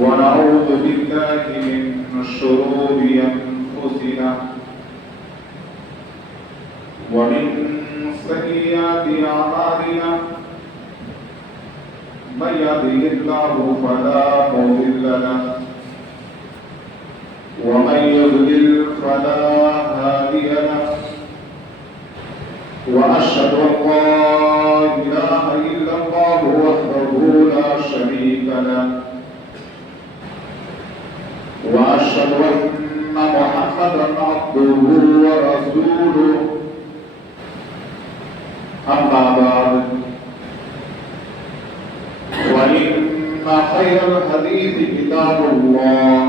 ونعوذ بالله من شرور أنفسنا ومن سيئات أعمالنا من يهده الله فلا مضل له ومن يضلل فلا هادي له وأشهد أن لا إله إلا الله وحده لا شريك له وأشهد أن محمدا عبده ورسوله أما بعد وإن خير الحديث كتاب الله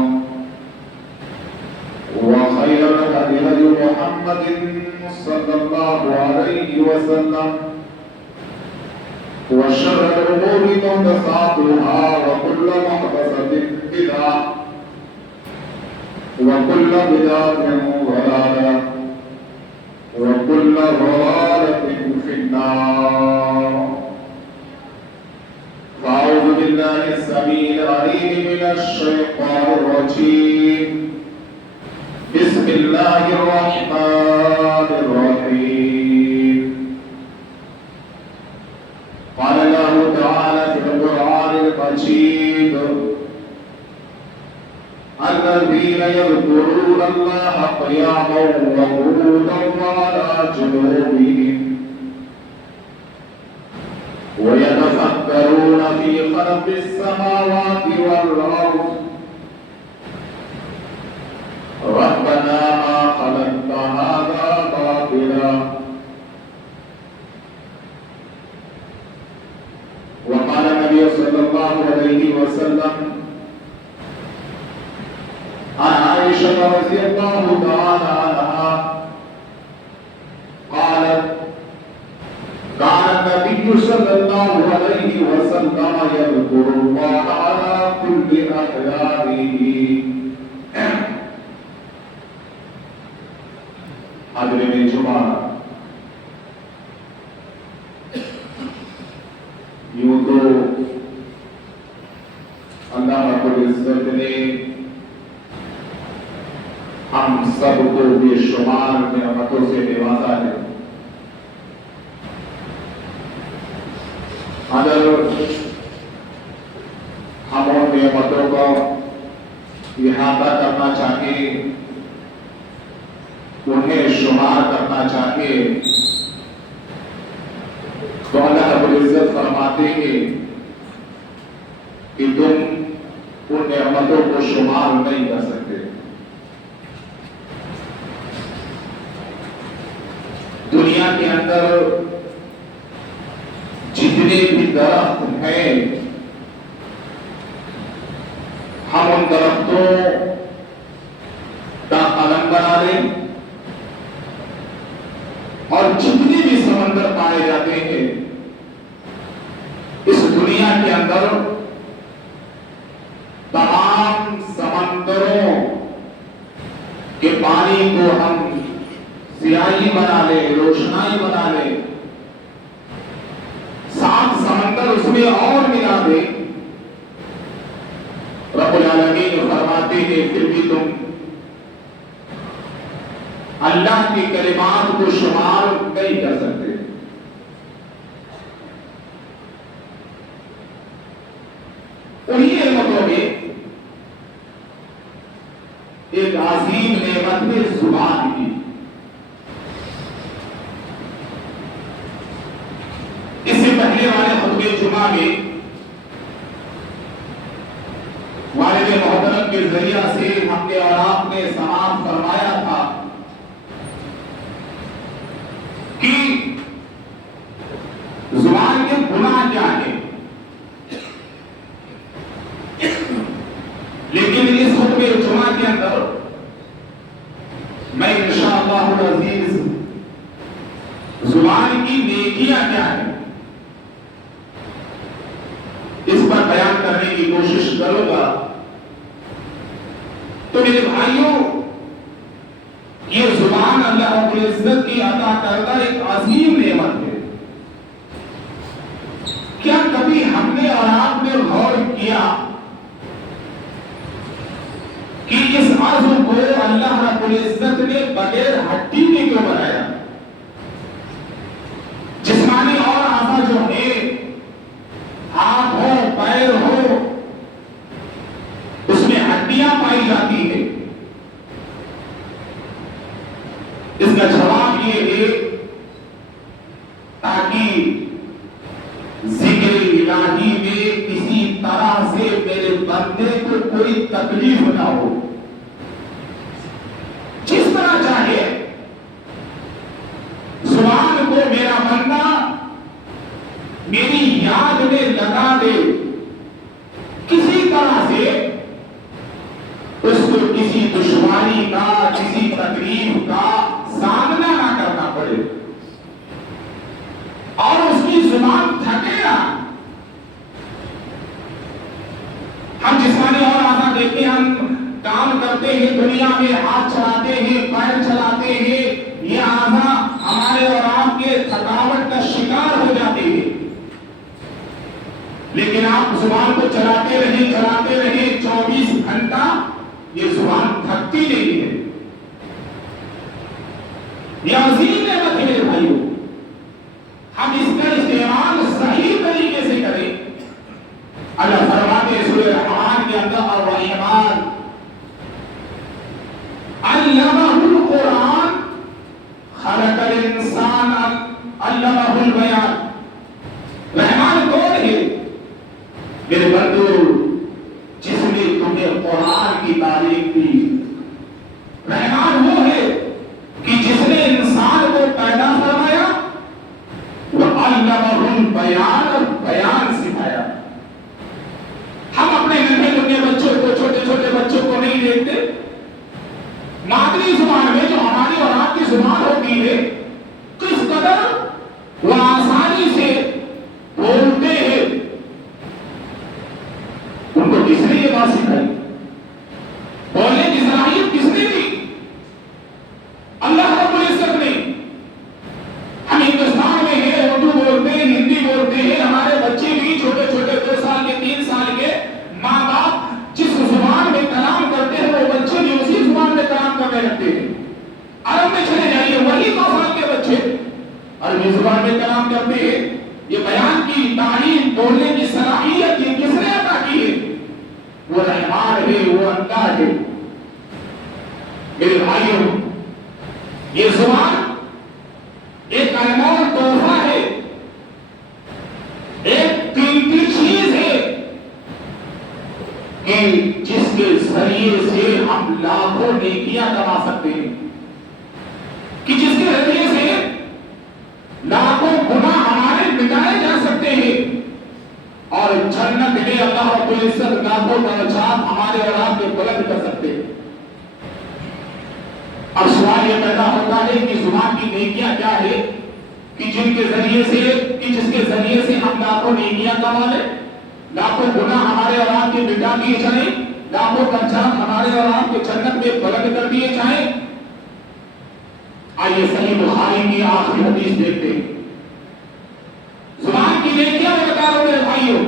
وخير الهدي هدي محمد صلى الله عليه وسلم وشر الأمور محدثاتها وكل محدثة بدعة وكل بدعة ضلالة وكل ضلالة في النار فأعوذ بالله السميع العليم من الشيطان الرجيم بسم الله الرحمن الرحيم قال الله تعالى في القرآن المجيد الذين يذكرون الله قياما وقعودا وعلى جنوبهم ويتفكرون في خلق السماوات والأرض ربنا ما خلقت هذا باطلا وقال النبي صلى الله عليه وسلم عن عائشة رضي الله تعالى عنها قالت كان النبي صلى الله عليه وسلم يذكر الله على كل أحيانه. حاضرین جمعہ، یوں تو اللہ رب العزت نے ہم سب کو بے شمار نعمتوں سے نوازا ہے، اگر ہم ان نعمتوں کو احاطہ کرنا چاہیے، انہیں شمار کرنا چاہیے، تو اللہ رب العزت فرماتے ہیں کہ تم ان نعمتوں کو شمار نہیں کر سکتے۔ دنیا کے اندر جتنے بھی درخت ہیں، ہم ان درختوں کا قلم بنا لیں، اور جتنے بھی سمندر پائے جاتے ہیں اس دنیا کے اندر، تمام سمندروں کے پانی کو ہم سیاہی بنا لیں، روشنائی بنا لیں، 7 سمندر اس میں اور ملا دے، رب العالمین فرماتے ہیں پھر بھی تم اللہ کی کلمات کو شمار نہیں کر سکتے۔ انہی نعمتوں میں ایک عظیم نعمت ہے زبان کی۔ اس سے پہلے والے خطبے جمعہ میں والد محترم کے ذریعہ سے ہم نے اور آپ نے سماعت فرمایا تھا کہ زبان کے گناہ کیا ہے، لیکن اس خطبے جمعہ کے اندر میں انشاءاللہ العزیز زبان کی نیکیاں کیا ہیں اس پر بیان کرنے کی کوشش کروں گا۔ تو میرے بھائیوں، یہ زبان اللہ رب العزت کی عطا کردہ ایک عظیم نعمت ہے۔ کیا کبھی ہم نے اور آپ نے غور کیا اس عزم کو اللہ رب العزت نے بغیر ہڈی کے کیوں بنایا؟ جسمانی اور اعضاء جو ہے، ہاتھ ہو پیر ہو، اس میں ہڈیاں پائی جاتی ہے۔ اس کا جواب یہ ہے تاکہ ذکر الہی میں کسی طرح سے میرے بندے کو کوئی تکلیف نہ ہو، جس طرح چاہے زبان کو میرا بندہ میری یاد میں لگا دے، کسی طرح سے اس کو کسی دشواری کا، کسی تکلیف کا سامنا نہ کرنا پڑے اور اس کی زبان تھکے نہ۔ ہم جسمانی اور اعضاء دیکھتے ہیں، ہم کام کرتے ہیں دنیا میں، ہاتھ چلاتے ہیں، پیر چلاتے ہیں، یہ اعضاء ہمارے اور آپ کے تھکاوٹ کا شکار ہو جاتے ہیں، لیکن آپ زبان کو چلاتے رہے 24 گھنٹہ، یہ زبان تھکتی نہیں ہے۔ یہ عظیم نعمت ہے میرے بھائیوں، ہم اس کا استعمال صحیح طریقے سے کریں۔ اللہ فرماتے ہیں سورہ رحمان کے اندر، الرحمن علمہ القرآن خلق الانسان علمہ البیان۔ رحمان کون ہے؟ میرے بندو، جس نے تمہیں قرآن کی تعلیم دی۔ رحمان وہ ہے کہ جس نے انسان کو پیدا فرمایا، وہ علمہ البیان، اور بیان سکھایا۔ ہم اپنے ننھے ننھے بچوں کو، چھوٹے چھوٹے بچوں کو نہیں دیکھتے، مادری زبان میں جو ہماری اور آپ کی زبان ہوتی ہے، کس قدر وہ آسانی سے بولتے ہیں۔ ان کو کس نے یہ بات سکھائی؟ بولنے کی صلاحیت کس نے دی؟ اللہ رب العزت نے۔ ہم ہندوستان میں ہیں، اردو بولتے ہیں، ہندی بولتے ہیں، ہمارے بچے بھی چھوٹے چھوٹے 2 سال کے 3 سال کے، ماں باپ جس زبان میں کلام کرتے ہیں وہ بچے بھی اسی زبان میں کلام کرنے لگتے ہیں۔ عرب میں چلے جائیے، وہی 2 سال کے بچے عربی زبان میں کلام کرتے ہیں۔ یہ بیان کی تعلیم، بولنے کی صلاحیت یہ کس نے عطا کی ہے؟ وہ رحمان ہے، وہ اللہ ہے۔ میرے بھائیوں، یہ زبان ایک انمول تحفہ ہے، ایک قیمتی چیز ہے کہ جس کے ذریعے سے ہم لاکھوں نیکیاں کما سکتے ہیں، کہ جس کے ذریعے سے لاکھوں گناہ ہمارے مٹائے جا سکتے ہیں، اور جنت میں اللہ رب العزت لاکھوں درجات ہمارے اور آپ کے بلند کر سکتے ہیں۔ اب سوال یہ پیدا ہوتا ہے کہ زبان کی نیکیاں کیا ہے کہ جن کے ذریعے سے، کہ جس کے ذریعے سے ہم لاکھوں نیکیاں کما لیں، لاکھوں گناہ ہمارے اور آپ کے مٹا دیے جائیں، لاکھوں درجات ہمارے اور آپ کے جنت میں بلند کر دیے جائیں۔ آئیے صحیح بخاری کی آخری حدیث دیکھتے ہیں۔ زبان کی نیکیاں میں بتا رہا ہوں میرے بھائیوں،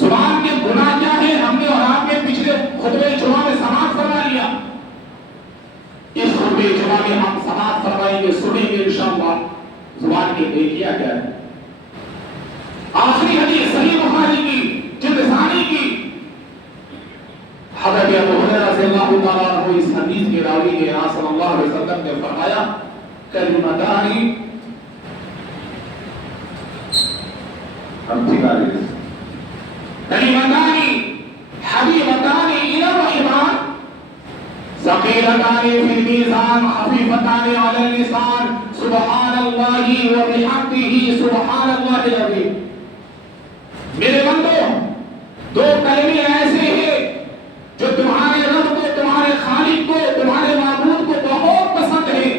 زبان کے گناہ کیا ہے ہم نے اور آپ نے پچھلے خطبہ جمعہ میں سماعت فرما لیا۔ اس خطبہ جمعہ میں ہم سماعت فرمائیں گے، سنیں گے انشاءاللہ زبان کی نیکیاں کیا ہے۔ آخری حدیث صحیح بخاری کی جلد ثانی کی، حضرت ابو ہریرہ رضی اللہ تعالیٰ عنہ اس حدیث کے راوی ہیں، آپ صلی اللہ علیہ وسلم نے فرمایا کلمتان کلمتان حبیبتان الی الرحمن ثقیلتان فی المیزان خفیفتان علی اللسان سبحان اللہ وبحمدہ سبحان اللہ العظیم۔ میرے بندو، 2 کلمے ایسے ہیں جو تمہارے رب کو، تمہارے خالق کو، تمہارے معبود کو بہت پسند ہے۔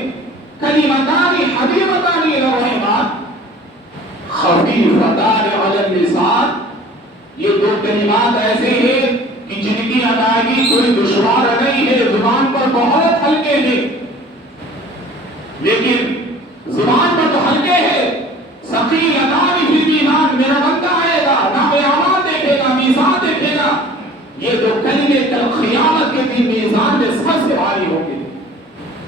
کلمتان حبیبتان الی الرحمن خفیفتان علی اللسان، یہ 2 کلمات ایسے ہیں کہ جن کی ادائیگی کوئی دشوار نہیں ہے، زبان پر بہت ہلکے ہیں، لیکن زبان پر تو ہلکے ہیں۔ ثقیلتان فی المیزان، میرا بندہ آئے گا، نام اعمال دیکھے گا، میزان دیکھے گا، یہ دو کلمے کل قیامت کے دن میزان میں سب سے بھاری ہوں گے.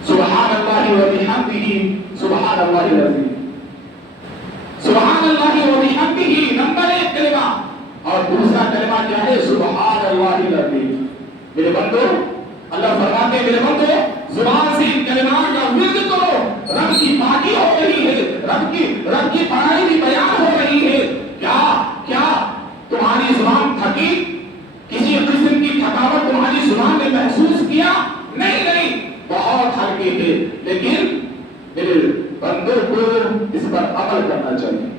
سبحان اللہ و بحمدہ سبحان اللہ العظیم. سبحان اللہ و بحمدہ نمبر 1 کلمہ، اور دوسرا کلمہ کیا ہے؟ سبحان اللہ العظیم. میرے بندو، اللہ فرماتے ہیں میرے بندو زبان سے ان کلمات کا ورد کرو. رب کی پاکی ہو رہی ہے، رب کی بڑائی بھی بیان ہو رہی ہے. کیا تمہاری زبان تھکی؟ کسی قسم کی تھکاوٹ تمہاری زبان نے محسوس کیا؟ نہیں، بہت ہلکی ہے. لیکن میرے بندوں کو اس پر عمل کرنا چاہیے.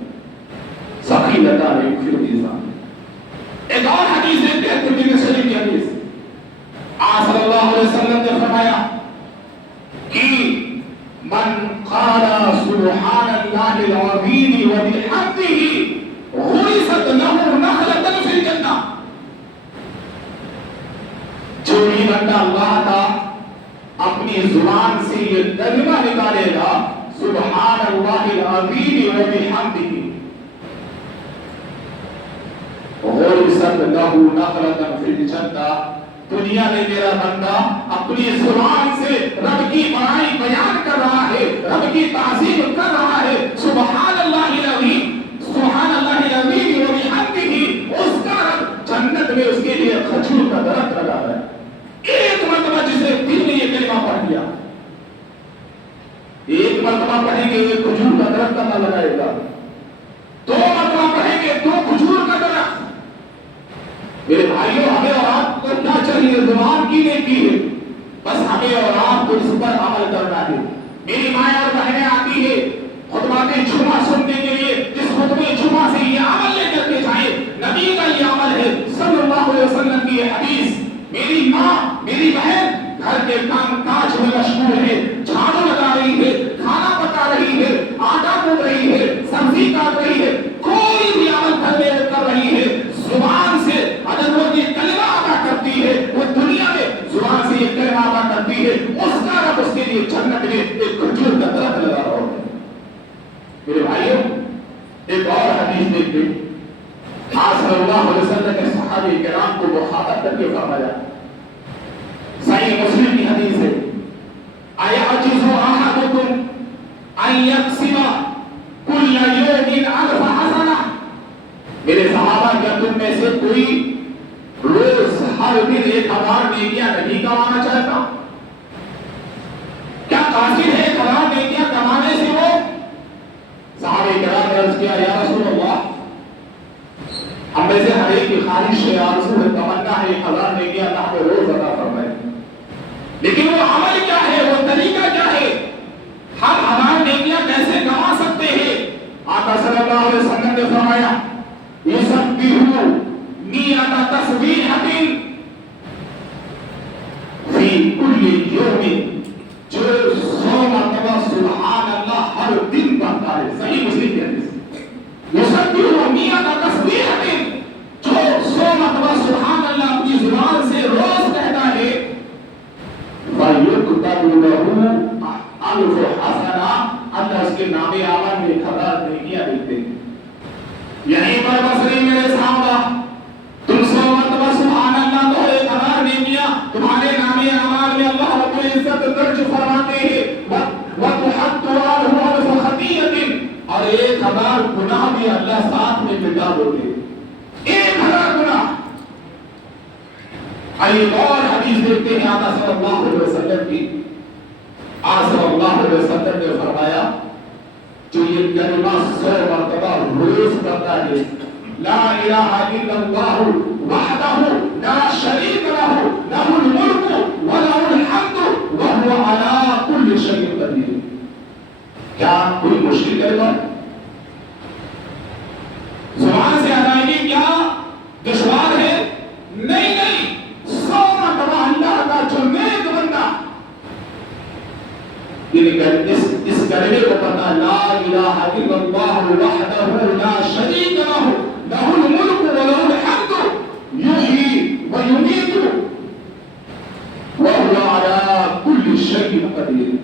سخی لتا ہے پھر انسان. ایک اور حدیث دیکھتے ہیں ترمذی شریف کی حدیث. آپ صلی اللہ علیہ وسلم نے فرمایا کہ من قال سبحان اللہ العظیم وبحمدہ غرست له نخلة فی الجنہ. جو بھی بندہ اللہ کا اپنی زبان سے یہ کلمہ نکالے گا سبحان اللہ العظیم وبحمدہ غرست له نخلة فی الجنہ. دنیا میں میرا بندہ اپنی زبان سے رب کی بڑائی بیان کر رہا ہے، رب کی تعظیم کر رہا ہے. سبحان اللہ العظیم، سبحان اللہ العظیم و بحمدہ. اس کا رب جنت میں اس کے لیے کھجور کا درخت لگا ہے. ایک مرتبہ جسے دل میں یہ کلمہ پڑھ لیا، ایک مرتبہ پڑھیں گے ایک کھجور کا درخت اللہ لگائے گا. 2 مرتبہ پڑھیں گے 2 کھجور کا درخت. میرے بھائیوں، ہمیں اور آپ کو کیا چاہیے؟ زبان کی نیکی ہے، بس ہمیں اور آپ کو اس پر عمل کرنا ہے. میری مائیں اور بہنیں آتی ہے خطبات جمعہ سننے کے لیے، جس خطبے جمعہ سے یہ عمل لے کر کے جائیں. نبی کا یہ عمل ہے صلی اللہ علیہ وسلم کی یہ حدیث. میری ماں میری بہن گھر کے کام کاج میں مشغول ہے، جھاڑو لگا رہی ہے، کھانا پکا رہی ہے، آٹا گوندھ رہی ہے، سبزی کاٹ رہی ہے، کوئی بھی عمل گھر میں کر رہی ہے، زبان سے اگر وہ یہ کلمہ ادا کرتی ہے، وہ دنیا میں زبان سے یہ کلمہ ادا کرتی ہے، اس کا رب اس کے لیے جنت میں ایک کھجور کا درخت لگا رہا ہوگا. میرے بھائیوں، ایک اور حدیث دیکھتے ہیں. آپ صلی اللہ علیہ وسلم نے صحابہ کرام کو مخاطب کر کے فرمایا، صحیح مسلم کی حدیث ہے، اَيَعْجِزُ أَحَدُكُمْ أَن يَقْسِمَ كُلَّ يَوْمٍ أَلْفَ حَسَنَةٍ. میرے صحابہ، کیا تم میں سے کوئی روز ہر دن 1000 نیکیاں نہیں کمانا چاہتا؟ کیا قاصر ہے 1000 نیکیاں کمانے سے؟ وہ صحابہ کرام نے عرض کیا، یا رسول اللہ، ہم میں سے ہر ایک کی خواہش ہے، آرزو ہے، تمنا ہے 1000 نیکیاں اللہ کو روز عطا فرمائے. لیکن وہ عمل کیا ہے؟ وہ طریقہ کیا ہے؟ ہم 1000 نیکیاں کیسے کما سکتے ہیں؟ آقا صلی اللہ علیہ وسلم نے فرمایا، یسبحوا 100 تسبیحۃ فی کل یوم. جو 100 مرتبہ سبحان اللہ ہر دن پڑھتا ہے، صحیح مسلم کی حدیث. یسبحوا 100 تسبیحۃ، جو 100 مرتبہ سبحان اللہ اپنی زبان سے روز کہتا ہے، فَيُكْتَبُ لَهُ 1000 حَسَنَةً. اللہ اس کے نام اعمال میں 1000 نیکیاں لکھتے ہیں. یہیں پر بس نہیں میرے صحابہ، تم 100 مرتبہ سبحان اللہ تو 1000 نیکیاں تمہارے نام اعمال میں اللہ رب العزت درج فرماتے ہیں. وَتُحَطُّ عَنْهُ أَلْفَ خَطِيئَةٍ، اور 1000 گناہ بھی اللہ ساتھ میں مٹا دیتے. 1000 گناہ. ایک اور حدیث دیکھتے ہیں آقا صلی اللہ علیہ وسلم کی. آقا صلی اللہ علیہ وسلم نے فرمایا، جو یہ کلمہ 100 مرتبہ روز کرتا ہے، لا الہ الا اللہ وحدہ لا شریک لہ لہ الملک ولہ الحمد وہو علی کل شیء قدیر. کیا کوئی مشکل کلمہ؟ زبان سے ادائیگی کیا دشوار ہے؟ نہیں. 100 مرتبہ اللہ کا جو نیک بندہ اس کلمے کو پڑھتا، لا الہ الا اللہ وحدہ لا شریک لہ لہ الملک ولہ الحمد یحیی ویمیت وہو علی کل شیء قدیر.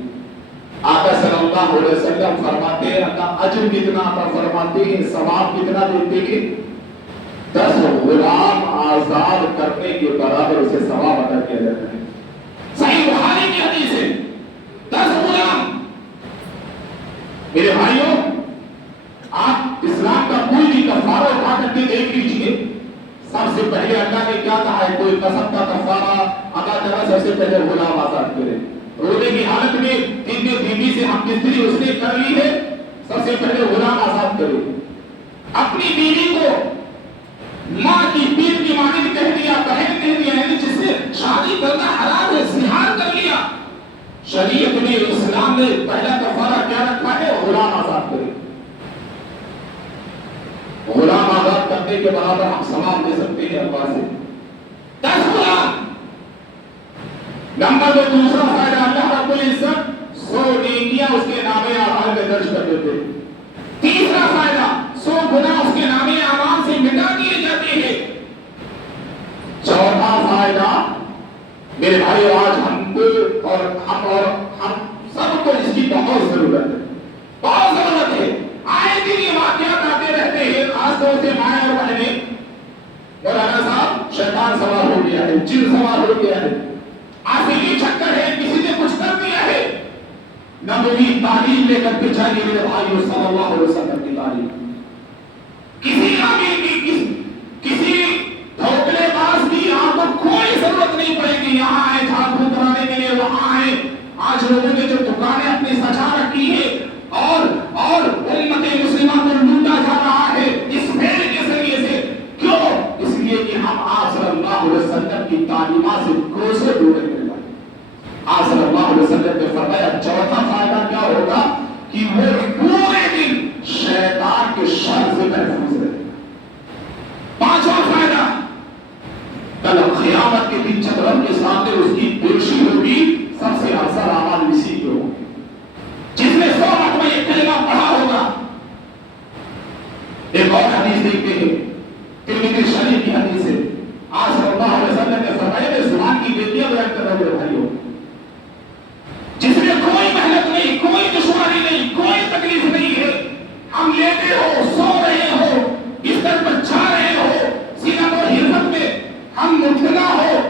آقا صلی اللہ علیہ وسلم فرماتے ہیں، اللہ اجر کتنا عطا فرماتے ہیں، ثواب کتنا دیتے ہیں؟ 10 غلام آزاد کرنے کے کیا جاتا ہے. صحیح بخاری کی حدیث ہے 10 غلام. میرے بھائیوں آپ اسلام کا کوئی بھی کفارہ اٹھا کر کے دیکھ لیجیے. سب سے پہلے اللہ نے کیا کہا ہے؟ کوئی قسم کا کفارہ ادا کرنا سب سے پہلے غلام آزاد کرے. رونے کی حالت میں جن کے بیوی سے ہم کستری اس نے کر لی ہے سب سے پہلے غلام آزاد کرے. اپنی بیوی کو ماں کی پیر کی مانند کہہ دیا، بہن کہہ دیا، یعنی جس سے شادی کرنا حرام ہے زہار کر لیا. شریعت میں اسلام نے پہلا کفارہ کیا رکھا ہے؟ غلام آزاد کرے. غلام آزاد کرنے کے برابر ہم سلام دے سکتے ہیں اللہ سے 10 غلام. نمبر 2 دوسرا فائدہ اللہ رب العزت 100 نیکیاں اس کے نامے اعمال میں درج کر دیتے. تیسرا فائدہ 100 گناہ اس کے نامے اعمال سے مٹا دیے جاتے ہیں. چوتھا فائدہ میرے بھائی آج ہم کو اور ہم سب کو اس کی بہت ضرورت ہے، بہت ضرورت ہے. آئے دن یہ واقعات آتے رہتے ہیں، خاص طور سے مائیں اور بہنیں. مولانا صاحب شیطان سوار ہو گیا ہے، جن سوار ہو گیا ہے، آخری چکر ہے، کسی نے کچھ کر دیا ہے. نبوی تعلیم لے کر کے چاہیے میرے بھائیوں صلی اللہ علیہ وسلم کی تعلیم. کسی امیر کی کسی دھوکے باز کی آپ کو کوئی ضرورت نہیں پڑے گی. یہاں آئے جھاڑ پھونک کرانے کے لیے، وہاں آئے. آج لوگوں نے جو دکانیں اپنی سجا رکھی ہے اور امت مسلمہ کو لوٹا جا رہا ہے اس فیل کے ذریعے سے. کیوں؟ اس لیے کہ ہم آپ صلی اللہ علیہ وسلم کی تعلیمات سے کوسے دور رہنے لگے. آپ صلی اللہ علیہ وسلم نے فرمایا چوتھا فائدہ کیا ہوگا کہ وہ پورے دن شیطان کے شر سے محفوظ رہے. پانچواں فائدہ کل قیامت کے دن چترم کے سامنے اس کی پیشی ہوگی. سب سے افضل اعمال اسی کے ہوں گے جس نے 100 مرتبہ یہ کلمہ پڑھا ہوگا. ایک اور حدیث دیکھتے ہیں ترمذی شریف کی حدیث ہے. آپ صلی اللہ علیہ وسلم نے فرمایا کہ زبان کی بیٹیاں بیان کر رہے بھائیوں جس میں کوئی محنت نہیں، کوئی دشواری نہیں، کوئی تکلیف نہیں ہے. ہم لیتے ہو، سو رہے ہو، بستر پر جا رہے ہو، زینت و حرفت میں ہم مبتلا ہو،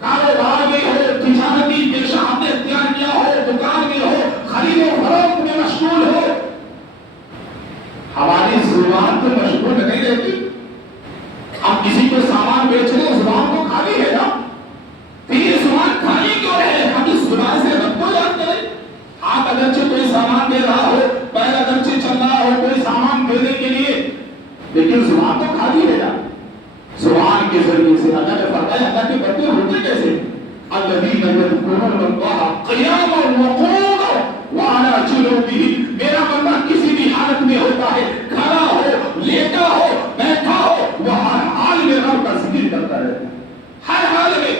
کاروبار میں ہو، تجارتی پیشہ ہم نے اختیار کیا ہو، دکان میں ہو، خرید و فروخت میں مشغول ہو. ہماری زبان تو مشغول نہیں رہتی. ہم کسی کو سامان بیچ رہے ہیں، زبان کو خالی ہے نا. پھر یہ زبان خالی کیوں ہے؟ ہم اس زبان سے رب کو یاد کریں. آپ اگرچہ کوئی سامان دے رہا ہو، پیر اگرچہ چل رہا ہو کوئی سامان دینے کے لیے، لیکن زبان تو خالی ہے نا. زبان کے ذریعے سے اللہ نے فرمایا اللہ کے بندے ہوتے کیسے؟ الذین یذکرون اللہ قیاما وقعودا وعلی جنوبہم. میرا بندہ کسی بھی حالت میں ہوتا ہے، کھڑا ہو، لیٹا ہو، بیٹھا ہو، وہ ہر حال میں رب کا ذکر کرتا رہتا ہے، ہر حال میں.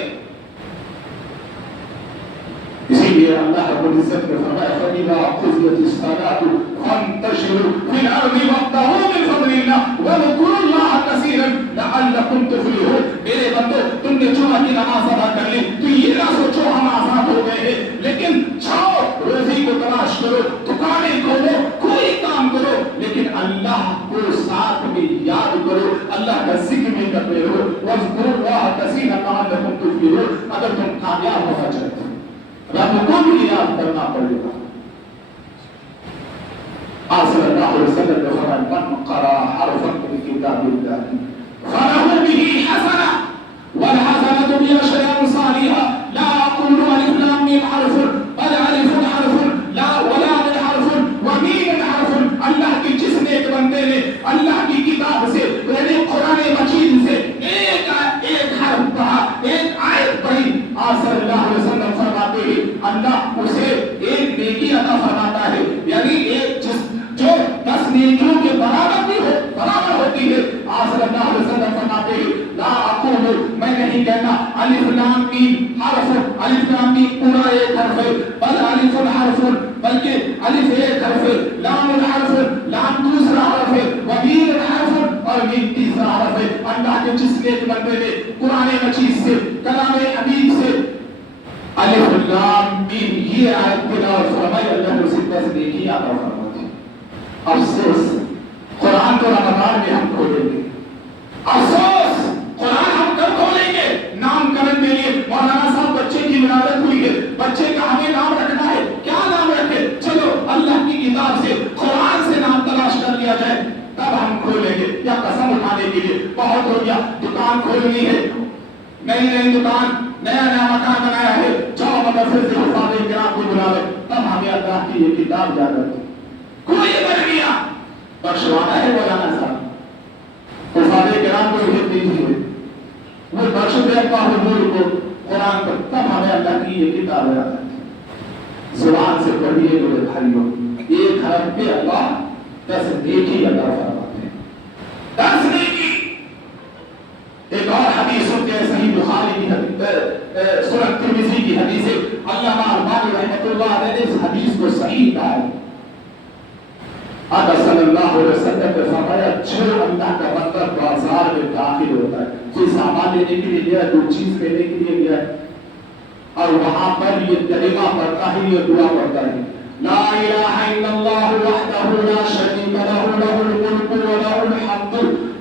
اسی لیے اللہ رب العزت نے فرمایا فَإِذَا قُضِيَتِ الصَّلَاةُ فَانتَشِرُوا فِي الْأَرْضِ وَابْتَغُوا مِن فَضْلِ اللَّهِ وَاذْكُرُوا اللَّهَ كَثِيرًا لَعَلَّكُمْ تُفْلِحُونَ. میرے بندو تم نے جمعہ کی نماز ادا کر لی تو یہ نہ سوچو ہم آزاد ہو گئے ہیں، لیکن جاؤ روزی کو تلاش کرو، دکانیں کھولو، کوئی کام کرو، لیکن اللہ کو ساتھ میں یاد کرو، اللہ کا ذکر بھی کرتے رہو. وَاذْكُرُوا اللَّهَ كَثِيرًا لَعَلَّكُمْ تُفْلِحُونَ. اگر تم کامیاب ہونا چاہتے ہو رب کو بھی یاد کرنا پڑے گا. آپ صلی اللہ علیہ وسلم نے فرمایا من قرأ حرفا من کتاب اللہ فله به حسنہ والحسنة بعشر أمثالها لا أقول ألف لام ميم حرف بل ألف حرف لا ولام حرف وميم حرف. اللہ کی جس نے ایک بندے نے اللہ کی کتاب سے یعنی قرآن مجید سے ایک حرف پڑھا، ایک آیت پڑھی، آپ صلی اللہ علیہ وسلم فرماتے ہیں اللہ اسے ایک نیکی عطا فرماتا ہے. یعنی ایک جو 10 نیکیوں کے برابر بھی ہو، برابر ہوتی ہے. آپ صلی اللہ علیہ وسلم فرماتے ہیں لا اقول میں نہیں کہتا الف لام میم حرف، الف لام میم پورا ایک حرف ہے، بل الف حرف بلکہ الف ایک حرف ہے، لام حرف لام دوسرا حرف ہے، ومیم حرف اور میم تیسرا حرف ہے. اللہ کے جس نیک بندے نے قرآن مجید سے کلام حبیب سے الف لام میم یہ آیت تلاوت فرمائی، اللہ نے اسے 10 نیکی عطا فرمائی. افسوس قرآن کو رمضان میں ہم کھولیں گے، افسوس قرآن ہم کب کھولیں گے؟ نام کرنے کے لیے مولانا صاحب نئی نئی دکان، نیا نیا مکان بنایا ہے، جاؤ مدرسے سے حفاظ کرام کو بلا لو، تب ہمیں اللہ کی یہ کتاب یاد رکھو۔ کوئی بن گیا بخشوانا ہے مولانا صاحب، حفاظ کرام کو یہ دیجیے، وہ بخش دے اپنا حضور کو قرآن پر، تب ہمیں اللہ کی یہ کتاب یاد رکھو۔ زبان سے پڑھیے میرے بھائیوں، ایک حرف پہ اللہ 10 نیکی عطا فرماتے ہیں، 10 نیکی۔ ایک اور حدیث سنتے ہیں، صحیح بخاری کی حدیث، سنن ترمذی کی حدیث ہے، علامہ البانی رحمۃ اللہ علیہ نے اس حدیث کو صحیح کہا ہے۔ آقا صلی اللہ علیہ وسلم نے فرمایا جو اللہ کا بندہ بازار میں داخل ہوتا ہے، کوئی سامان لینے کے لیے گیا ہے، کوئی چیز لینے کے لیے گیا ہے، اور وہاں پر یہ کلمہ پڑھتا ہے، یہ دعا پڑھتا ہے، لا الہ الا اللہ وحدہ لا شریک لہ لہ الملک و لہ الحمد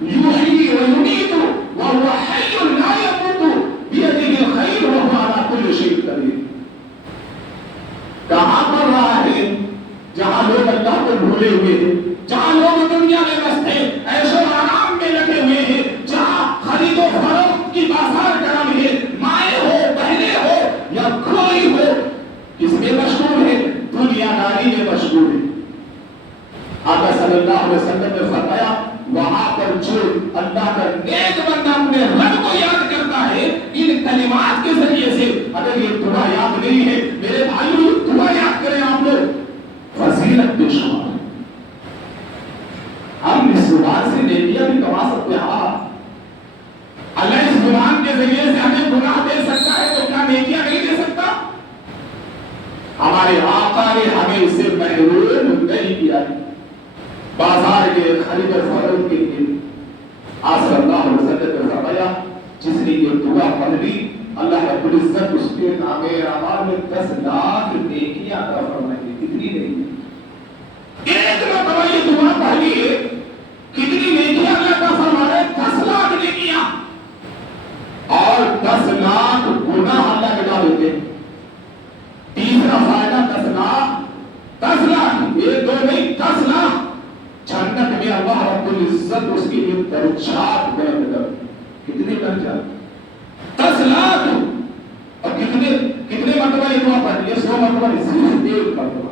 یحیی و یمیت وهو حی لا يموت بیدہ الخیر وهو علی کل شیء قدیر۔ کہاں پر رہا ہے؟ جہاں لوگ اللہ کو بھولے ہوئے ہیں، جہاں لوگ دنیا میں مست ہیں، عیش و آرام میں لگے ہوئے ہیں، جہاں خرید و فروخت کی بازار گرم ہے، مائیں ہو بہنیں ہو یا کوئی ہو، کس میں مشغول ہے؟ دنیا داری میں مشغول ہے۔ آقا صلی اللہ علیہ وسلم نے فرمایا وہاں پر جو اللہ کا نیک بندہ اپنے رب کو یاد کرتا ہے ان کلمات کے ذریعے سے، اگر یہ دعا یاد نہیں ہے میرے بھائیوں، دعا یاد کریں آپ لوگ، فضیلت بے شمار۔ ہم اس زبان سے نیکیاں بھی کما سکتے ہیں۔ اللہ اس زبان کے ذریعے سے ہمیں گناہ دے سکتا ہے تو کیا نیکیاں نہیں دے سکتا؟ ہمارے آقا نے ہمیں اس سے محروم نہیں کیا ہے۔ بازار کے خرید و فروخت کے لیے آپ صلی اللہ علیہ وسلم نے فرمایا جس نے یہ دعا پڑھ لی اللہ رب العزت اس کے نام اعمال میں 10 لاکھ نیکیاں عطا فرمائے گی۔ کتنی نیکیاں؟ ایک مرتبہ یہ دعا پڑھ لی ہے، کتنی نیکیاں اللہ عطا فرما رہے؟ 10 لاکھ نیکیاں، اور 10 لاکھ گناہ اللہ مٹا دیتے ہیں۔ تیسرا فائدہ 10 لاکھ، 10 لاکھ، ایک دو نہیں 10 لاکھ جنت میں اللہ رب العزت اس کے لیے درجات بلند کر۔ کتنے درجات؟ 10 لاکھ۔ اور کتنے مرتبہ یہ دعا پڑھ لی؟ 100 مرتبہ، صرف ایک مرتبہ۔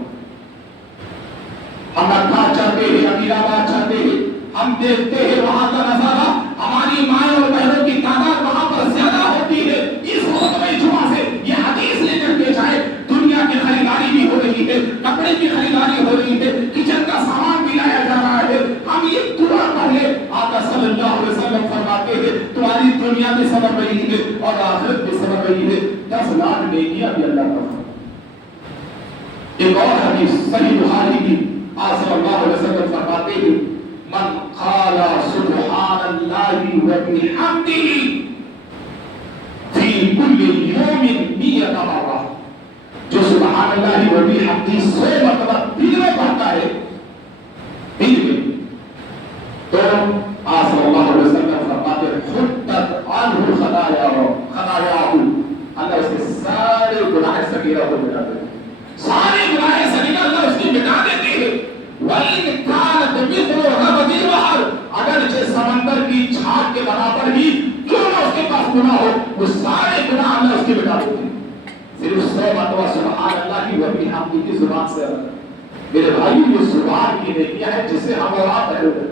ہم لکھا چاہتے ہیں، امیر آباد چاہتے ہیں، ہم دیکھتے ہیں وہاں کا نظارہ، ہماری مائیں اور بہنوں کی تعداد وہاں پر زیادہ ہوتی ہے۔ اس خطبہ جمعہ سے یہ حدیث لے کر کے جائے، دنیا کی خریداری بھی ہو رہی ہے، کپڑے کی خریداری ہو رہی ہے، کچن کا سامان بھی لایا جا رہا ہے، ہم یہ دعا پڑھ لیں۔ آقا صلی اللہ علیہ وسلم فرماتے ہیں تمہاری دنیا میں سبر رہی ہے اور آخرت میں سبر رہی ہے، 10 لاکھ نیکیاں بھی اللہ کا۔ ایک اور حدیث صحیح بخاری کی، آپ صلی اللہ علیہ وسلم فرماتے ہیں من قال سبحان اللہ وبحمدہ فی کل یوم 100 مرہ، جو سبحان اللہ وبحمدہ 100 مرتبہ دن میں پڑھتا ہے، دن میں، تو آپ صلی اللہ علیہ وسلم فرماتے ہیں حطت عنہ خطایاہ، اللہ اس کے سارے گناہ صغیرہ کو مٹا دیتے ہیں، سارے گناہ صغیرہ اللہ اس کی مٹا دیتے ہیں۔ وَإِنْ كَانَتْ مِثْلُ زَبَدِ الْبَحْرِ، اگرچہ سمندر کی جھاگ کے برابر بھی کیوں نہ اس کے پاس گناہ ہو، وہ سارے گناہ اللہ اس کے مٹا دیتے ہیں، صرف 100 مرتبہ سبحان اللہ کی وبحمدہ کی زبان سے۔ میرے بھائی یہ زبان کی نیکیاں ہے جس سے ہم اور آپ محروم ہیں۔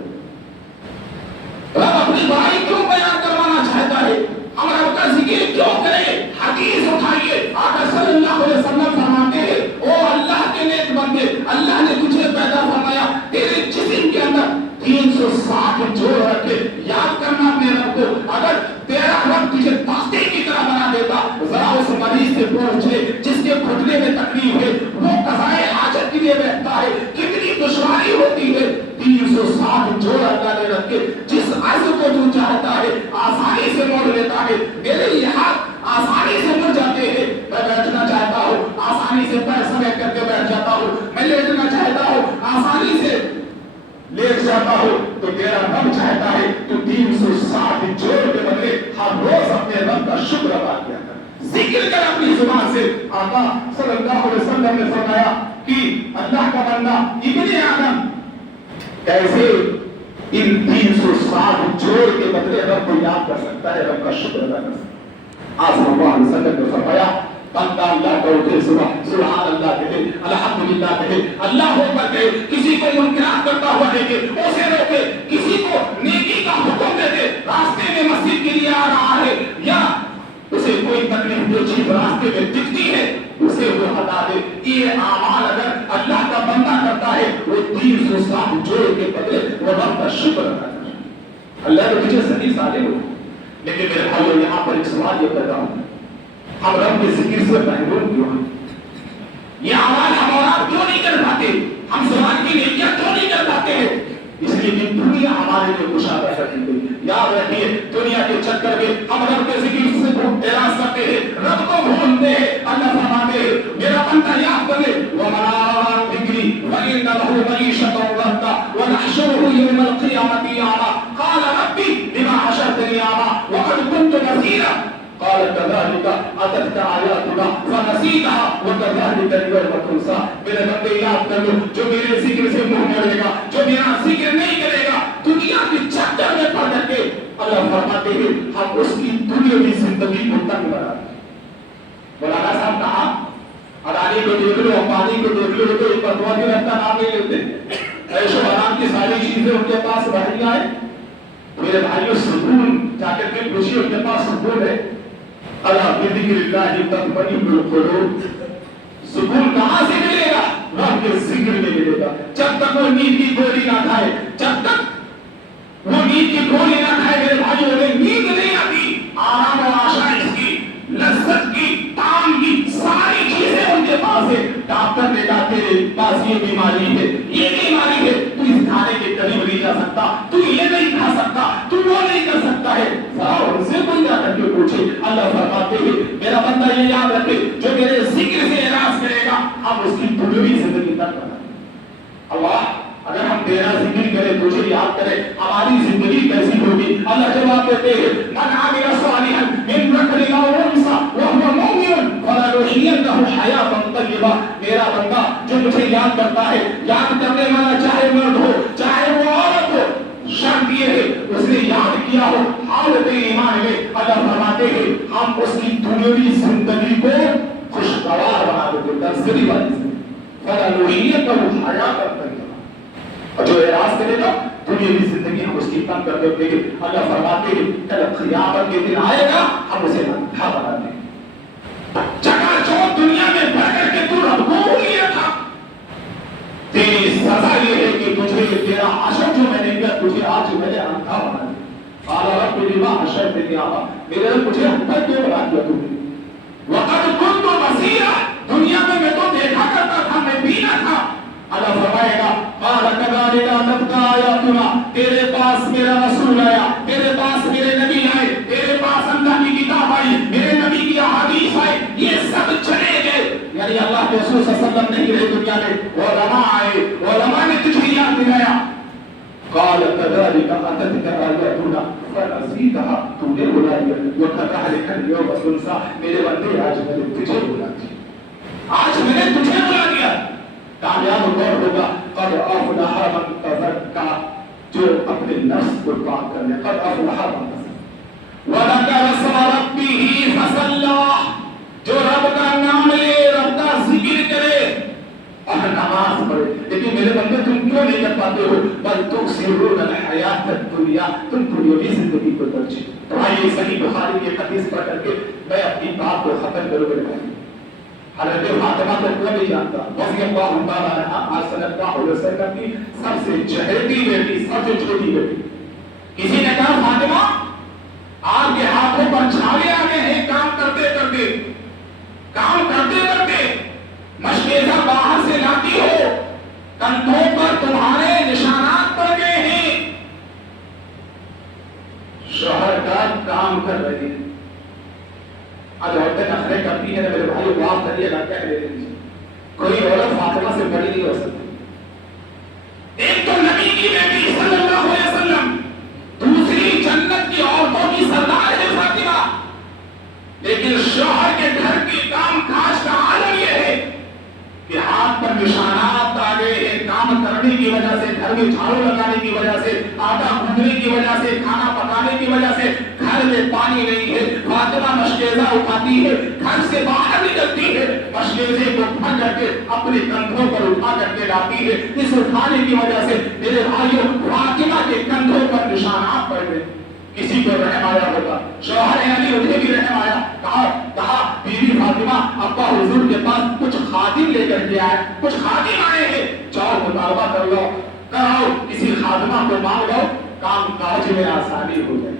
رب اپنی بڑائی کیوں بیان کروانا چاہتا ہے؟ ہم رب کا ذکر کیوں کریں؟ حدیث اٹھائیے، آقا صلی اللہ علیہ وسلم فرماتے ہیں او اللہ کے نیک بندے، اللہ نے تجھے پیدا فرمایا، تیرے جسم کے اندر 360 جوڑ رکھے، یاد کرنا اپنے رب کو۔ اگر تیرا رب تجھے طاقتے کی طرح بنا دیتا، ذرا اس مریض سے پوچھے جس کے گھٹنے میں تکلیف ہے، وہ قضائے حاجت کے لیے بیٹھتا ہے، کتنی دشواری ہوتی ہے، 360 جوڑ اللہ نے رکھے، جس عرض کو تو چاہتا ہے آسانی سے موڑ لیتا ہے۔ میرے یہ ہاتھ آسانی سے مڑ جاتے ہیں، میں بیٹھنا چاہتا ہوں آسانی سے پیر سمیٹ کر کے بیٹھ جاتا ہوں، میں لیٹنا چاہتا ہوں آسانی سے لیٹ جاتا ہوں، تو تیرا رب چاہتا ہے تو 360 جوڑ کے بدلے ہر روز اپنے رب کا شکر ادا کیا کر، ذکر کر اپنی زبان سے۔ آقا صلی اللہ علیہ وسلم نے فرمایا کہ اللہ کا بندہ ابن آدم کیسے ان 360 جوڑ کے بدلے رب کو یاد کر سکتا ہے، رب کا شکر ادا کر سکتا ہے۔ آپ صلی اللہ علیہ وسلم نے فرمایا بندہ اللہ کا اٹھے صبح سبحان اللہ کہے الحمدللہ کہے اللہ اکبر کہے کسی کو منکرات کرتا ہوا دیکھے اسے روکے کسی کو نیکی کا حکم دے دے راستے میں مسجد کے لیے آ رہا ہے یا اسے کوئی تکلیف جو چیز راستے میں دکھتی ہے اسے وہ ہٹا دے یہ اعمال اگر اللہ کا بندہ کرتا ہے وہ 300 سال جوڑ کے بدلے وہ رب کا شکر ادا کرتا ہے اللہ نے مجھے صحیح سالے ہو لیکن میرے بھائیو یہاں پر ایک سوال یہ کر رہا ہوں ہم رب کے ذکر سے محروم کیوں ہیں یہ اعمال ہم اور آپ کیوں نہیں کر پاتے ہم سوال کی نیکیاں کیوں نہیں کر پاتے ہیں اس لیے کہ دنیا ہمارے لیے مشابہ کرتی گئی یاد رکھیے دنیا کے چکر میں ہم رب کے ذکر سے اعراض کرتے ہیں رب کو بھولتے ہیں اللہ فرماتے ہیں میرا بندہ یاد کرے وَمَا ذِكْرِي وَإِنَّ لَهُ مَعِيشَةً ضَنكًا وَنَحْشُرُهُ يَوْمَ الْقِيَامَةِ أَعْمَىٰ قَالَ رَبِّ لِمَ حَشَرْتَنِي أَعْمَىٰ وَقَدْ كُنتُ بَصِيرًا قال كذلك أتتك آياتنا فنسيتها وكذلك اليوم تنسى میرے بندے یاد کر لو جو میرے ذکر سے منہ موڑے گا جو میرا ذکر نہیں کرے گا دنیا کے چکر میں پڑ کر کے اللہ فرماتے ہیں ہم اس کی دنیاوی زندگی کو تنگ بنا دیں مولانا صاحب کہا اڈانی کو دیکھ لو امبانی کو دیکھ لو تو ایک فتوا بھی رہتا نام نہیں لیتے عیش و آرام کی ساری چیزیں ان کے پاس بڑھیا ہے میرے بھائیوں سکون جا کر کے خوشی ان کے پاس سکون ہے اللہ بذکر اللہ تطمئن القلوب سکون کہاں سے ملے گا رب کے ذکر میں ملے گا جب تک وہ نیند کی گولی نہ کھائے جب تک وہ نیند کی گولی نہ کھائے میرے بھائیوں نے نیند نہیں آتی آرام و آشائش کی لذت کی طعام کی ساری چیزیں ان کے پاس ہے ڈاکٹر نے کہا تیرے پاس یہ بیماری ہے تو اس کھانے کے قریب نہیں جا سکتا تو یہ نہیں کھا سکتا تو وہ نہیں کر سکتا ہے ان سے کوئی جا کر کے پوچھے اللہ فرماتے ہیں میرا بندہ یہ یاد رکھے جو میرے ذکر سے اعراض کرے گا ہم اس کی دنیاوی زندگی تک بنائیں اللہ اگر ہم تیرا ذکر کریں تجھے یاد کریں ہماری زندگی کیسی ہوگی اللہ جواب دیتے ہیں من عمل صالحا من ذکر او انثى وهو مؤمن فلنحيينه حياة طیبہ میرا بندہ جو مجھے یاد کرتا ہے یاد کرنے والا چاہے مرد ہو چاہے وہ عورت ہو شرط یہ ہے اس نے یاد کیا ہو حالت ایمان میں اللہ فرماتے ہیں ہم اس کی دنیاوی زندگی کو خوشگوار بنا دیتے ہیں لگژری والی زندگی فلنحيينه حياة طیبہ اور جو اعراض کرے گا دنیاوی زندگی ہم اس کی تنگ کر دیں گے اللہ فرماتے ہیں کل قیامت کے دن آئے گا ہم اسے اندھا بنا دیں گے چکا چوک دنیا میں بڑھ کر کے تو رب کو بھول گیا تھا تیری سزا یہ ہے کہ تجھے تیرا حشر جو میں نے کیا تجھے آج میں نے اندھا بنا دیا قال رب لما حشرتني اعمى میرے رب مجھے اندھا کیوں بنا دیا تم نے وقد كنت بصيرا دنیا میں تو دیکھا کرتا تھا میں بینا تھا اللہ فرمائے گا قال كذلك اتتك آياتنا تیرے پاس میرا رسول آیا تیرے پاس میرے نبی آئے تیرے پاس اللہ کی کتاب آئی میرے نبی کی احادیث آئی یہ سب چلے گئے یعنی اللہ کے رسول صلی اللہ علیہ وسلم نہیں رہے دنیا میں علماء آئے علماء نے تجھے یاد دلایا قال كذلك اتتك آياتنا فنسيتها تو نے بلا دیا وكذلك اليوم تنسى میرے بندے آج میں نے تجھے بلا دیا آج میں نے تجھے بلا دیا کامیاب کون ہوگا قد افلح من تزکا جو اپنے نفس کو پاک کر لے قد افلح من تزکا وذکر اسم ربہ فصلی جو رب کا نام لے رب کا ذکر کرے اور نماز پڑھے لیکن میرے بندے تم کیوں نہیں کر پاتے ہو بل تؤثرون الحیات الدنیا تم دنیاوی زندگی کو ترجیح تو آئیے صحیح بخاری کی حدیث پڑھ کر کے میں اپنی بات کو ختم کروں گا حضرت فاطمہ کو کوئی نہیں جانتا رضی اللہ تعالی عنہا آج صلی اللہ علیہ وسلم کی سب سے چہیتی بیٹی سب سے چھوٹی بیٹی کسی نے کہا فاطمہ آپ کے ہاتھوں پر چھالے آ گئے ہیں کام کرتے کرتے مشکیزہ باہر سے لاتی ہو کندھوں پر تمہارے نشانات پڑ گئے ہیں شوہر کا کام کر رہے ہیں آج عورتیں نخرے کرتی ہیں میرے بھائی معاف کریے نہ کہہ رہے ہیں کوئی عورت فاطمہ سے بڑی نہیں ہو سکتی ایک تو نبی کی بیٹی صلی اللہ علیہ وسلم دوسری جنت کی عورتوں کی سردار ہے فاطمہ لیکن شوہر کے گھر کی کام کاج کا عالم یہ ہے کہ ہاتھ پر نشانات آ گئے ہیں کام کرنے کی وجہ سے گھر میں جھاڑو لگانے کی وجہ سے آٹا گوندنے کی وجہ سے کھانا پکانے کی وجہ سے گھر گھر میں پانی نہیں ہے، فاطمہ مشکیزہ اٹھاتی ہے، گھر سے باہر نکلتی ہے، مشکیزے کو پھڑ کر کے اپنے کندھوں پر اٹھا کر کے لاتی ہے۔ اس اٹھانے کی وجہ سے میرے بھائیوں فاطمہ کے کندھوں پر نشانات پڑ گئے۔ کسی کو رحم آیا ہوگا، شوہر علی انہیں بھی رحم آیا، کہا بیوی فاطمہ ابا حضور کے پاس کچھ خادم لے کر کے آئے، کچھ خادم آئے ہیں، جاؤ مطالبہ کر لو، کراؤ، کسی خادمہ کو مانگ لو، کام کاج میں آسانی ہو جائے۔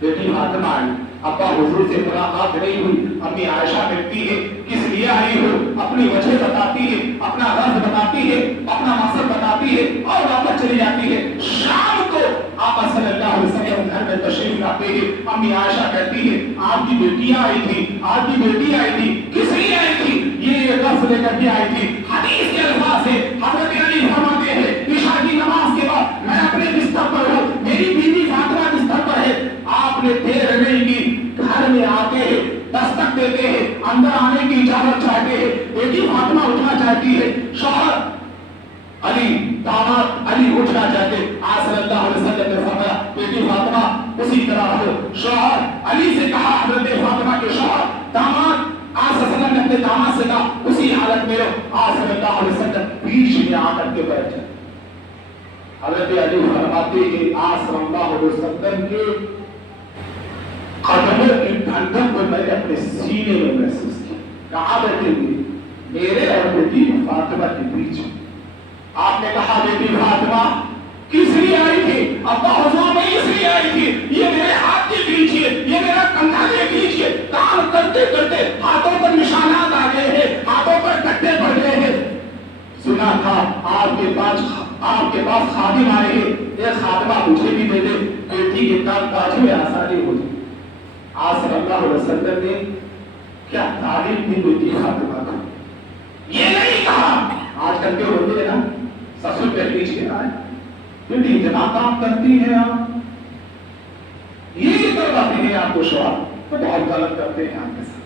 بیٹی فاطمہ آئی، ابا حضور سے ملاقات نہیں ہوئی، امی عائشہ کہتی ہے کس لیے آئی ہو، اپنی وجہ بتاتی ہے، اپنا غرض بتاتی ہے، اپنا مقصد بتاتی ہے اور واپس چلی جاتی ہے۔ شام کو آقا صلی اللہ علیہ وسلم گھر میں تشریف لاتے ہیں، امی عائشہ کہتی ہے آپ کی بیٹیاں آئی تھی، آپ کی بیٹی آئی تھی، کس لیے آئی تھی؟ یہ غرض لے کر کے آئی تھی۔ حدیث کے الفاظ سے حضرت علی فرماتے ہیں عشاء کی نماز کے بعد میں اپنے بستر پر ہوں، میری بیوی فاطمہ بستر پر ہے، آپ نے دیر نہیں کی، گھر میں آتے ہیں، دستک دیتے ہیں، اندر آنے کی اجازت چاہتے ہیں، بیٹی فاطمہ اٹھنا چاہتی ہے، شوہر علی داماد علی اٹھنا چاہتے، آج صلی اللہ علیہ وسلم نے فرمایا بیٹی فاطمہ اسی طرح ہو۔ شوہر علی سے کہا، حضرت فاطمہ کے شوہر داماد آج صلی اللہ علیہ وسلم نے اپنے داماد سے کہا اسی حالت میں رہو، آج صلی اللہ علیہ وسلم بیچ میں آ کر کے بیٹھ جائے۔ حضرت علی فرماتے ہیں آج صلی اللہ علیہ وسلم کے قدموں کی ٹھنڈک کو میں نے اپنے سینے میں محسوس کیا۔ کہاں بیٹھے ہوئے؟ میرے اور بیٹی فاطمہ کے بیچ۔ آپ نے کہا بیٹی فاطمہ کس لیے آئی تھی؟ ابا حضور میں اس لیے آئی تھی، یہ میرے ہاتھ کے بیچ ہے، یہ میرا کندھا کے بیچ ہے، کام کرتے کرتے ہاتھوں پر نشانات آ گئے ہیں، ہاتھوں پر کٹے پڑ گئے ہیں۔ سنا تھا آپ کے پاس خادم آئے ہیں، ایک خادمہ مجھے بھی دے دے، بیٹی کے کام کاج میں آسانی ہو جائے۔ آج صلی اللہ علیہ وسلم نے کیا تعلیم دی بیٹی فاطمہ کو؟ یہ نہیں کہا آج کل کے ہوتے ہیں نا سسر کے بیچ کے آئے بیٹی اتنا کام کرتی ہے، آپ یہ کرواتے ہیں آپ کو شوہر تو بہت غلط کرتے ہیں آپ کے ساتھ۔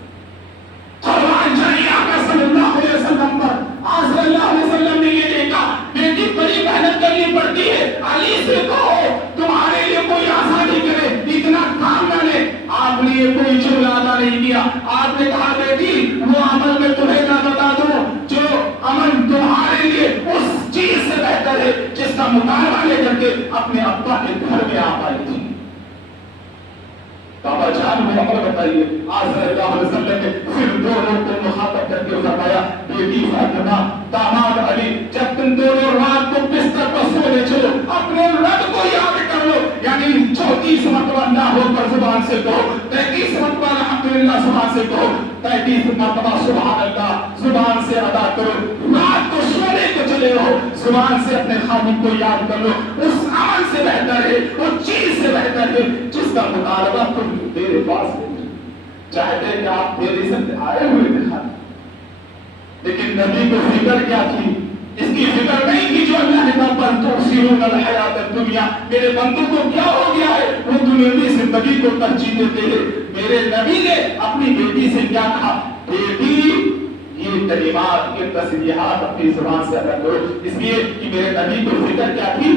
قربان جائیے آقا صلی اللہ علیہ وسلم پر۔ آج صلی اللہ علیہ وسلم نے یہ دیکھا بیٹی بڑی محنت کرنی پڑتی ہے، علی سے کہو تمہارے لیے کوئی آسانی کرے، اتنا کام نہ لے۔ آپ نے یہ کوئی جملہ ادا نہیں کیا، آپ نے کہا بیٹی وہ عمل میں تمہیں نہ بتا دوں جو عمل تمہارے لیے اس چیز سے بہتر ہے جس کا مطالبہ لے کر کے اپنے ابا کے گھر میں آ پائی تھی۔ بابا جان میں عمل بتائیے، آج صلی اللہ علیہ وسلم نے پھر دونوں کو مخاطب کر کے فرمایا بیٹی فاطمہ داماد علی جب تم دونوں رات کو بستر پر سونے چلو اپنے رب کو یاد کر لو، یعنی 34 مرتبہ اللہ اکبر زبان سے کہو، 33 مرتبہ الحمدللہ زبان سے کہو، 33 مرتبہ سبحان اللہ زبان سے ادا کرو۔ رات کو سونے کو چلے ہو زبان سے اپنے خالق کو یاد کر لو، اس عمل سے بہتر ہے، اس چیز سے بہتر ہے جس کا مطالبہ تم میرے پاس نہیں۔ چاہتے کہ آپ میرے سے آئے ہوئے دکھا، لیکن نبی کو فکر کیا تھی؟ اس کی فکر نہیں تھی جو اللہ نے کہا بل تؤثرون الحیات الدنیا، میرے بندوں کو کیا ہو گیا ہے وہ دنیاوی زندگی کو ترجیح دیتے ہیں۔ میرے نبی نے اپنی بیٹی سے کیا کہا؟ بیٹی یہ کلمات یہ تسبیحات اپنی زبان سے ادا کرو، اس لیے کہ میرے نبی کو فکر کیا تھی؟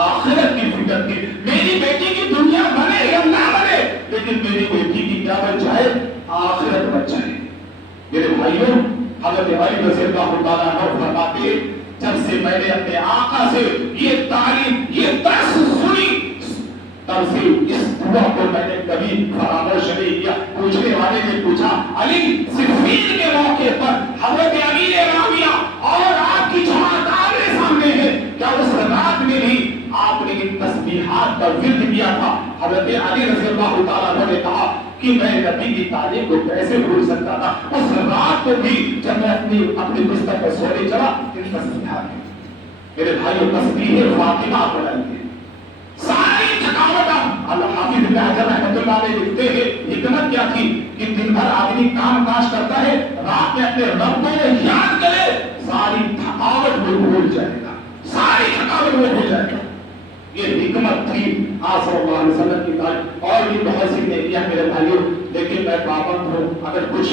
آخرت کی فکر تھی۔ میری بیٹی کی دنیا بنے یا نہ بنے لیکن میری بیٹی کی کیا بن جائے؟ آخرت بن جائے۔ میرے بھائیوں حضرت علی رضی اللہ تعالیٰ عنہ فرماتے جب سے میں نے اپنے آقا سے یہ تعلیم یہ درس سنی تب سے اس دعا کو میں نے کبھی فراموش نہیں کیا۔ پوچھنے والے نے پوچھا علی صفین کے موقع پر حضرت امیر معاویہ اور آپ کی جماعت آمنے سامنے ہے، کیا اس رات میں بھی آپ نے ان تسبیحات کا ورد کیا تھا؟ حضرت علی رضی اللہ تعالیٰ عنہ نے کہا کہ میں نبی کی تعلیم کو کیسے بھول سکتا تھا، اس رات کو بھی جب میں اپنے بستر پر سونے چلا ان تسبیحات ہیں۔ میرے بھائیو تسبیح فاطمہ بلائیے ساری تھکاوٹ حافظ ابن حجر رحمۃ اللہ علیہ لکھتے ہیں حکمت کیا تھی کہ دن بھر آدمی کام کاج کرتا ہے، رات میں اپنے رب کو یاد کرے ساری تھکاوٹ وہ بھول جائے گا، ساری تھکاوٹ وہ بھول جائے گا۔ یہ حکمت تھی آج صلی اللہ علیہ وسلم کی تعلیم، اور بھی بہت سی نے کیا میرے بھائیوں، لیکن میں پابند ہوں، اگر کچھ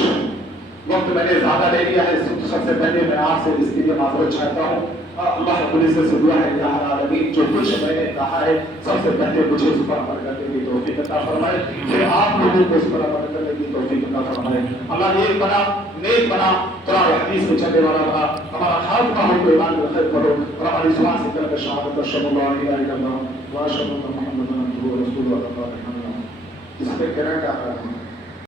وقت میں نے زیادہ لے لیا ہے سب سے پہلے میں آپ سے اس کے لیے معذرت چاہتا ہوں۔ اللہ رب العزت سے دعا ہے یا العالمین جو کچھ میں نے کہا ہے سب سے پہلے مجھے اس پر عمل کرنے کی توفیق عطا فرمائے، پھر آپ لوگوں کو اس پر عمل کرنے کی توفیق عطا فرمائے۔ اللہ ایک بنا، نیک بنا، قرآن حدیث میں چلنے والا بنا، ہمارا خاتمہ ہو تو ایمان میں خیر کرو اور ہماری زبان سے کلمہ شہادت اشہد ان لا الہ الا اللہ واشهد ان محمدا عبدہ ورسولہ۔ اس پہ کہنا چاہ رہا ہوں